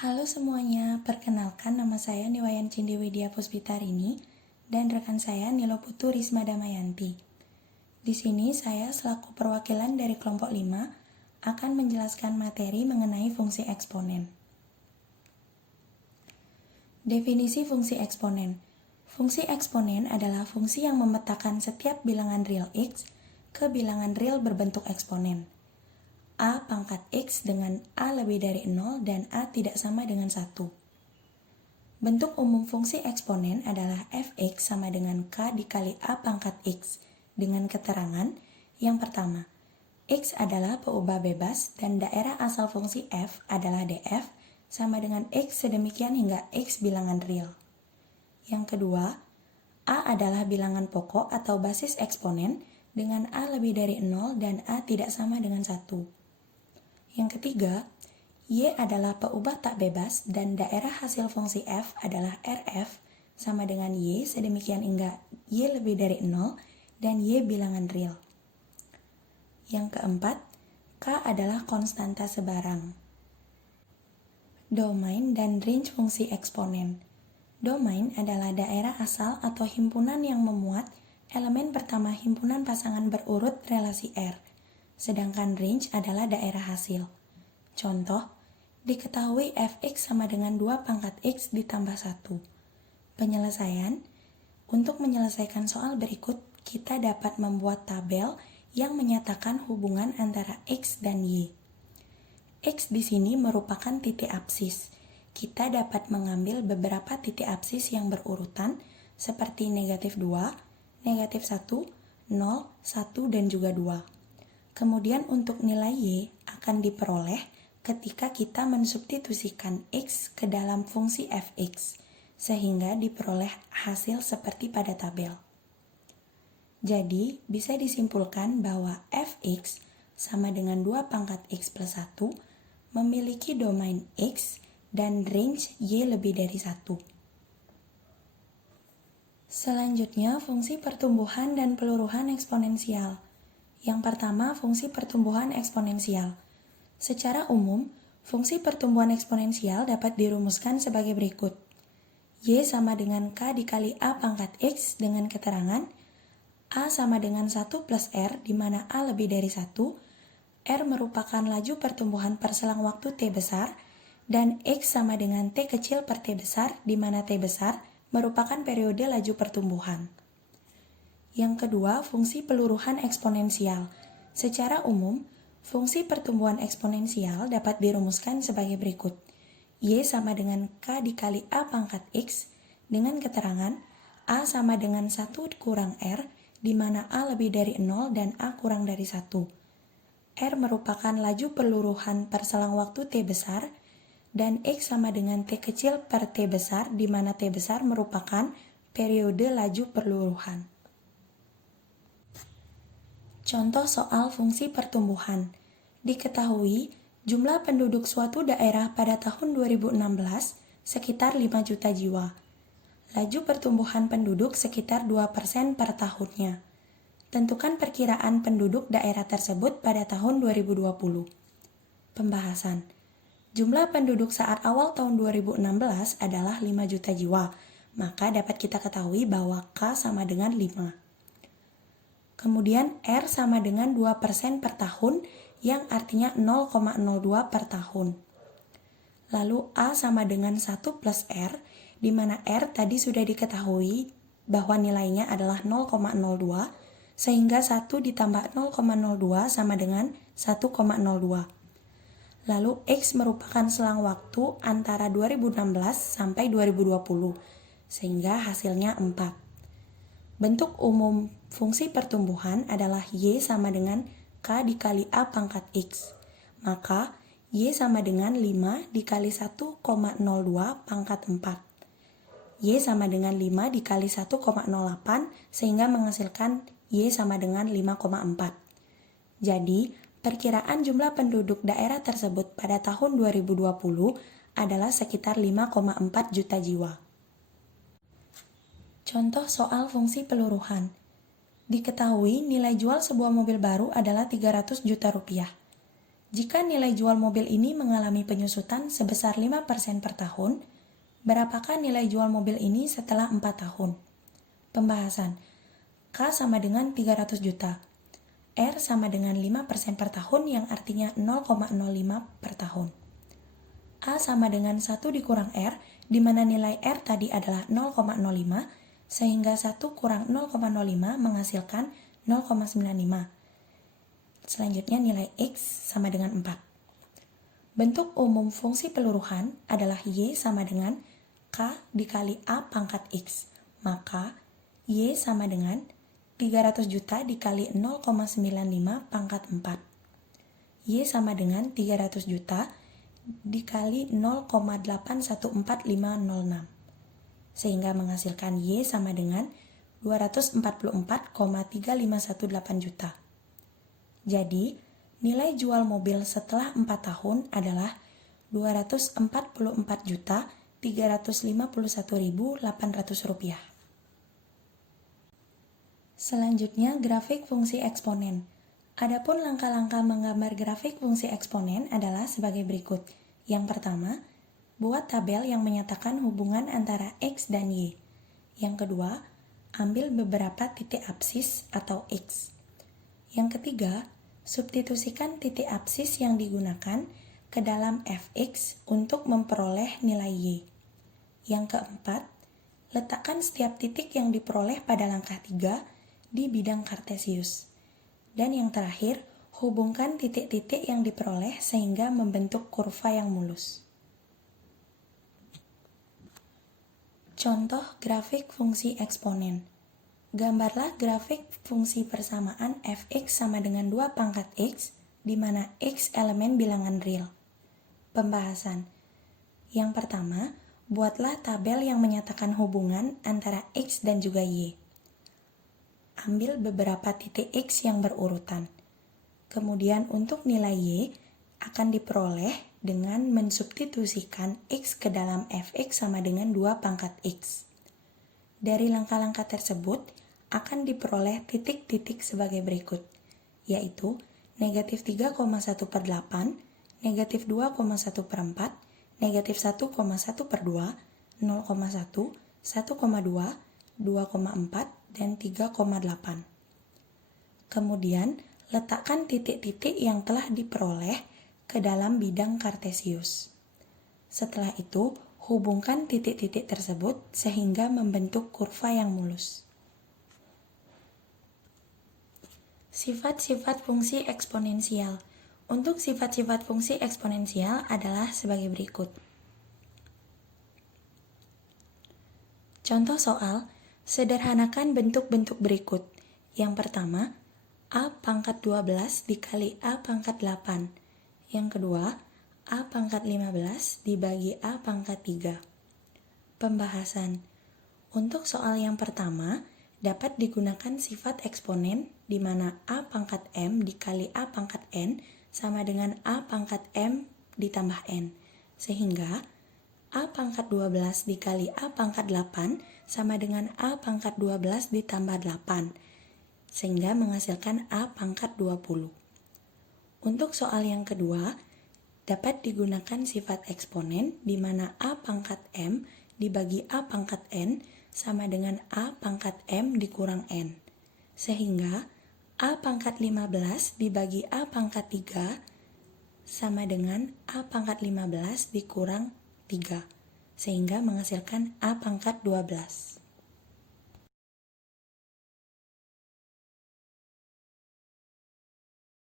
Halo semuanya, perkenalkan nama saya Niwayan Cindi Widya Puspitarini dan rekan saya Nilo Putu Risma Damayanti. Di sini saya selaku perwakilan dari kelompok 5 akan menjelaskan materi mengenai fungsi eksponen. Definisi fungsi eksponen. Fungsi eksponen adalah fungsi yang memetakan setiap bilangan real x ke bilangan real berbentuk eksponen. A pangkat X dengan A lebih dari 0 dan A tidak sama dengan 1. Bentuk umum fungsi eksponen adalah fx sama dengan K dikali A pangkat X dengan keterangan yang pertama, X adalah peubah bebas dan daerah asal fungsi f adalah df sama dengan X sedemikian hingga X bilangan real. Yang kedua, A adalah bilangan pokok atau basis eksponen dengan A lebih dari 0 dan A tidak sama dengan 1. Yang ketiga, Y adalah peubah tak bebas dan daerah hasil fungsi f adalah Rf sama dengan Y sedemikian hingga Y lebih dari 0 dan Y bilangan real. Yang keempat, K adalah konstanta sebarang. Domain dan range fungsi eksponen. Domain adalah daerah asal atau himpunan yang memuat elemen pertama himpunan pasangan berurut relasi R. Sedangkan range adalah daerah hasil. Contoh, diketahui fx sama dengan 2 pangkat x ditambah 1. Penyelesaian, untuk menyelesaikan soal berikut, kita dapat membuat tabel yang menyatakan hubungan antara x dan y. X di sini merupakan titik absis. Kita dapat mengambil beberapa titik absis yang berurutan seperti negatif 2, negatif 1, 0, 1, dan juga 2. Kemudian untuk nilai Y akan diperoleh ketika kita mensubstitusikan X ke dalam fungsi fx, sehingga diperoleh hasil seperti pada tabel. Jadi, bisa disimpulkan bahwa fx sama dengan 2 pangkat X plus 1 memiliki domain X dan range Y lebih dari 1. Selanjutnya, fungsi pertumbuhan dan peluruhan eksponensial. Yang pertama, fungsi pertumbuhan eksponensial. Secara umum, fungsi pertumbuhan eksponensial dapat dirumuskan sebagai berikut. Y sama dengan K dikali A pangkat X dengan keterangan A sama dengan 1 plus R di mana A lebih dari 1, R merupakan laju pertumbuhan per selang waktu T besar, dan X sama dengan T kecil per T besar di mana T besar merupakan periode laju pertumbuhan. Yang kedua, fungsi peluruhan eksponensial. Secara umum, fungsi pertumbuhan eksponensial dapat dirumuskan sebagai berikut. Y sama dengan K dikali A pangkat X dengan keterangan A sama dengan 1 kurang R di mana A lebih dari 0 dan A kurang dari 1. R merupakan laju peluruhan per selang waktu T besar dan X sama dengan T kecil per T besar di mana T besar merupakan periode laju peluruhan. Contoh soal fungsi pertumbuhan. Diketahui jumlah penduduk suatu daerah pada tahun 2016 sekitar 5 juta jiwa. Laju pertumbuhan penduduk sekitar 2% per tahunnya. Tentukan perkiraan penduduk daerah tersebut pada tahun 2020. Pembahasan. Jumlah penduduk saat awal tahun 2016 adalah 5 juta jiwa, maka dapat kita ketahui bahwa K sama dengan 5. Kemudian R sama dengan 2% per tahun yang artinya 0,02 per tahun. Lalu A sama dengan 1 plus R di mana R tadi sudah diketahui bahwa nilainya adalah 0,02 sehingga 1 ditambah 0,02 sama dengan 1,02. Lalu X merupakan selang waktu antara 2016 sampai 2020 sehingga hasilnya 4. Bentuk umum fungsi pertumbuhan adalah Y sama dengan K dikali A pangkat X. Maka, Y sama dengan 5 dikali 1,02 pangkat 4. Y sama dengan 5 dikali 1,08 sehingga menghasilkan Y sama dengan 5,4. Jadi, perkiraan jumlah penduduk daerah tersebut pada tahun 2020 adalah sekitar 5,4 juta jiwa. Contoh soal fungsi peluruhan. Diketahui nilai jual sebuah mobil baru adalah 300 juta rupiah. Jika nilai jual mobil ini mengalami penyusutan sebesar 5% per tahun, berapakah nilai jual mobil ini setelah 4 tahun? Pembahasan. K sama dengan 300 juta. R sama dengan 5% per tahun yang artinya 0,05 per tahun. A sama dengan 1 dikurang R, di mana nilai R tadi adalah 0,05, sehingga 1 kurang 0,05 menghasilkan 0,95. Selanjutnya nilai X sama dengan 4. Bentuk umum fungsi peluruhan adalah Y sama dengan K dikali A pangkat X. Maka Y sama dengan 300 juta dikali 0,95 pangkat 4. Y sama dengan 300 juta dikali 0,814506. Sehingga menghasilkan Y sama dengan 244,3518 juta. Jadi, nilai jual mobil setelah 4 tahun adalah 244.351.800 rupiah. Selanjutnya, grafik fungsi eksponen. Adapun langkah-langkah menggambar grafik fungsi eksponen adalah sebagai berikut. Yang pertama, buat tabel yang menyatakan hubungan antara X dan Y. Yang kedua, ambil beberapa titik absis atau X. Yang ketiga, substitusikan titik absis yang digunakan ke dalam fx untuk memperoleh nilai y. Yang keempat, letakkan setiap titik yang diperoleh pada langkah 3 di bidang kartesius. Dan yang terakhir, hubungkan titik-titik yang diperoleh sehingga membentuk kurva yang mulus. Contoh grafik fungsi eksponen. Gambarlah grafik fungsi persamaan fx sama dengan 2 pangkat x, di mana x elemen bilangan real. Pembahasan. Yang pertama, buatlah tabel yang menyatakan hubungan antara x dan juga y. Ambil beberapa titik x yang berurutan. Kemudian untuk nilai y akan diperoleh dengan mensubstitusikan x ke dalam fx sama dengan 2 pangkat x. Dari langkah-langkah tersebut, akan diperoleh titik-titik sebagai berikut, yaitu negatif 3,1 per 8, negatif 2,1 per 4, negatif 1,1 per 2, 0,1, 1,2, 2,4, dan 3,8. Kemudian, letakkan titik-titik yang telah diperoleh ke dalam bidang kartesius. Setelah itu, hubungkan titik-titik tersebut sehingga membentuk kurva yang mulus. Sifat-sifat fungsi eksponensial. Untuk sifat-sifat fungsi eksponensial adalah sebagai berikut. Contoh soal, sederhanakan bentuk-bentuk berikut. Yang pertama, A pangkat 12 dikali A pangkat 8. Yang kedua, A pangkat 15 dibagi A pangkat 3. Pembahasan. Untuk soal yang pertama, dapat digunakan sifat eksponen di mana A pangkat M dikali A pangkat N sama dengan A pangkat M ditambah N. Sehingga A pangkat 12 dikali A pangkat 8 sama dengan A pangkat 12 ditambah 8. Sehingga menghasilkan A pangkat 20. Untuk soal yang kedua, dapat digunakan sifat eksponen di mana A pangkat M dibagi A pangkat N sama dengan A pangkat M dikurang N. Sehingga A pangkat 15 dibagi A pangkat 3 sama dengan A pangkat 15 dikurang 3. Sehingga menghasilkan A pangkat 12.